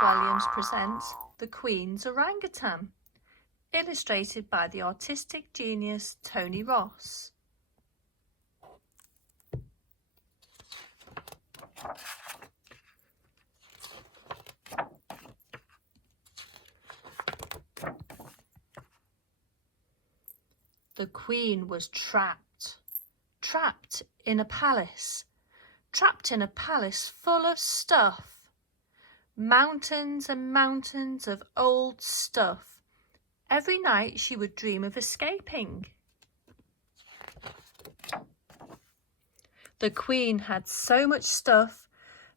Walliams presents The Queen's Orang-Utan, illustrated by the artistic genius Tony Ross. The Queen was trapped in a palace full of stuff. Mountains and mountains of old stuff. Every night she would dream of escaping. The Queen had so much stuff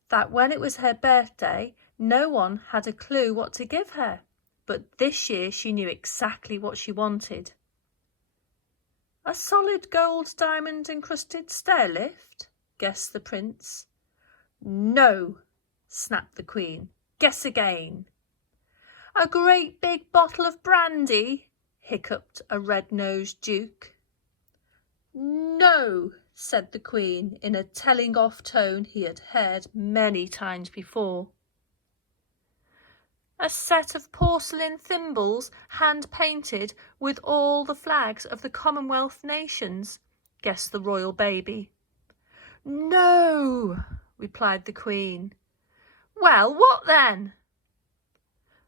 that when it was her birthday, no one had a clue what to give her. But this year she knew exactly what she wanted. A solid gold diamond encrusted stair lift? Guessed the prince. No, snapped the Queen. Guess again. A great big bottle of brandy? Hiccuped a red-nosed duke. No, said the Queen in a telling-off tone he had heard many times before. A set of porcelain thimbles, hand-painted with all the flags of the Commonwealth nations, guessed the royal baby. No, replied the Queen. Well, what then?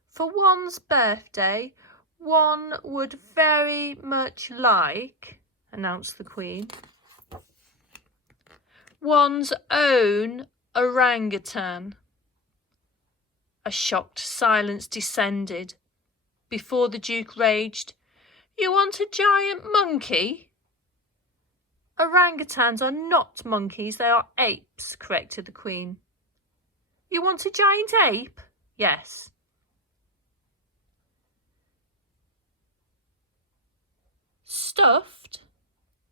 For one's birthday, one would very much like, announced the Queen, one's own orangutan. A shocked silence descended. Before the Duke raged, You want a giant monkey? Orangutans are not monkeys, they are apes, corrected the Queen. You want a giant ape? Yes. Stuffed?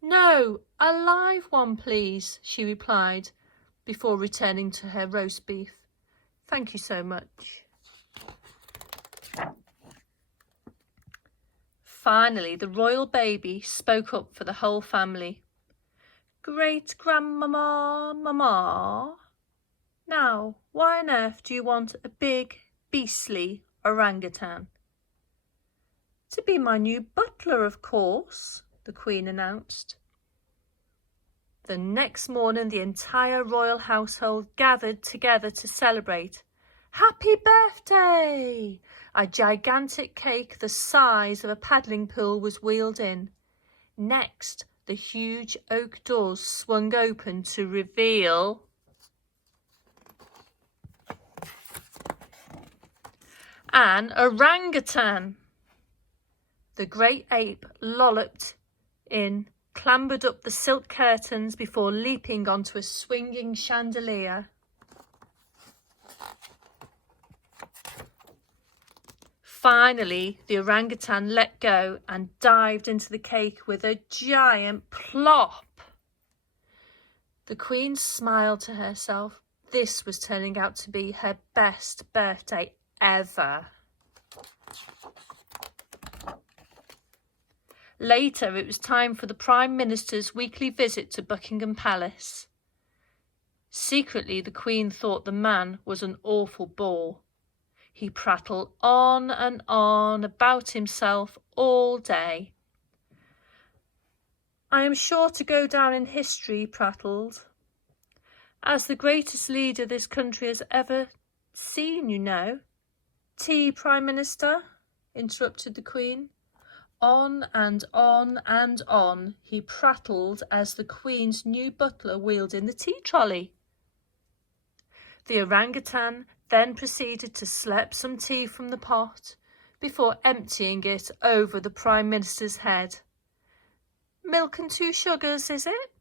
No, a live one, please, she replied, before returning to her roast beef. Thank you so much. Finally, the royal baby spoke up for the whole family. Great-grandmama, Mama. Now, why on earth do you want a big, beastly orangutan? To be my new butler, of course, the Queen announced. The next morning, the entire royal household gathered together to celebrate. Happy birthday! A gigantic cake the size of a paddling pool was wheeled in. Next, the huge oak doors swung open to reveal an orangutan. The great ape lolloped in, clambered up the silk curtains before leaping onto a swinging chandelier. Finally, the orangutan let go and dived into the cake with a giant plop. The Queen smiled to herself. This was turning out to be her best birthday ever. Later, it was time for the Prime Minister's weekly visit to Buckingham Palace. Secretly, the Queen thought the man was an awful bore. He prattled on and on about himself all day. I am sure to go down in history, he prattled, as the greatest leader this country has ever seen, you know. Tea, Prime Minister, interrupted the Queen. On and on and on he prattled as the Queen's new butler wheeled in the tea trolley. The orangutan then proceeded to slurp some tea from the pot before emptying it over the Prime Minister's head. Milk and 2 sugars, is it?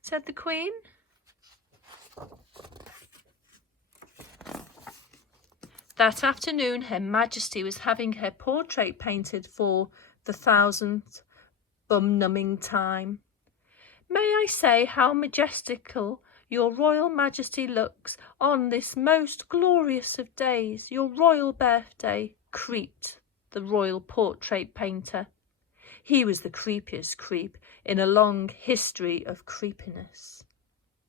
Said the Queen. That afternoon Her Majesty was having her portrait painted for the 1000th bum-numbing time. May I say how majestical your Royal Majesty looks on this most glorious of days, your royal birthday, creeped the royal portrait painter. He was the creepiest creep in a long history of creepiness.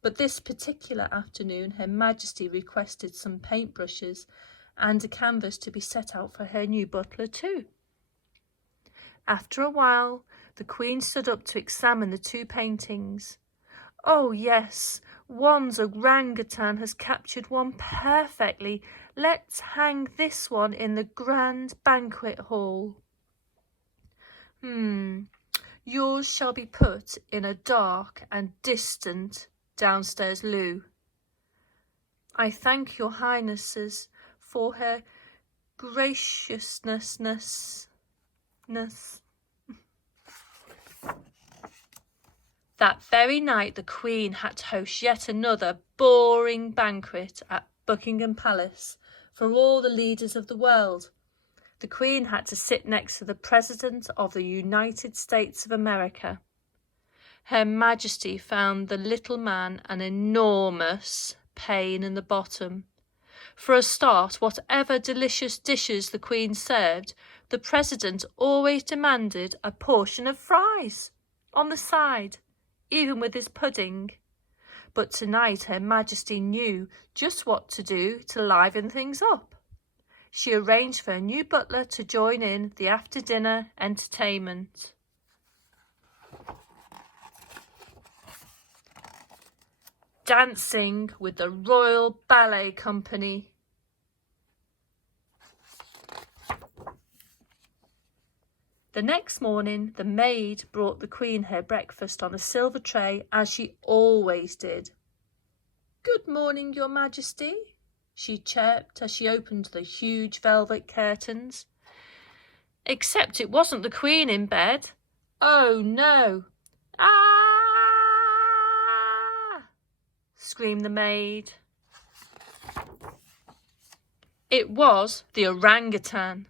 But this particular afternoon Her Majesty requested some paintbrushes and a canvas to be set out for her new butler too. After a while, the Queen stood up to examine the two paintings. "Oh yes, one's orangutan has captured one perfectly. Let's hang this one in the grand banquet hall." Yours shall be put in a dark and distant downstairs loo. I thank your highnesses for her graciousness. That very night the Queen had to host yet another boring banquet at Buckingham Palace for all the leaders of the world. The Queen had to sit next to the President of the United States of America. Her Majesty found the little man an enormous pain in the bottom. For a start, whatever delicious dishes the Queen served, the President always demanded a portion of fries on the side, even with his pudding. But tonight Her Majesty knew just what to do to liven things up. She arranged for her new butler to join in the after-dinner entertainment. Dancing with the Royal Ballet Company. The next morning, the maid brought the Queen her breakfast on a silver tray, as she always did. "Good morning, Your Majesty," she chirped as she opened the huge velvet curtains. Except it wasn't the Queen in bed. Oh no! "Ah!" screamed the maid. It was the orangutan.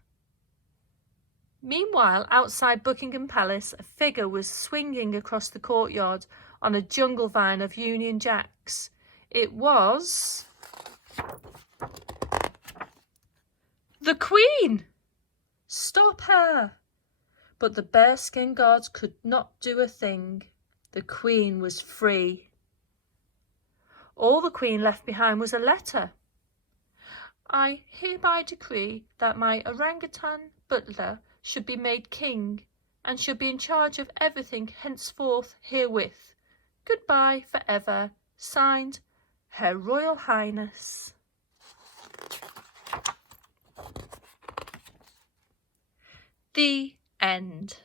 Meanwhile, outside Buckingham Palace, a figure was swinging across the courtyard on a jungle vine of Union Jacks. It was the Queen. "Stop her!" But the bearskin guards could not do a thing. The Queen was free. All the Queen left behind was a letter. "I hereby decree that my orangutan butler should be made king, and should be in charge of everything henceforth herewith. Goodbye for ever. Signed, Her Royal Highness." The end.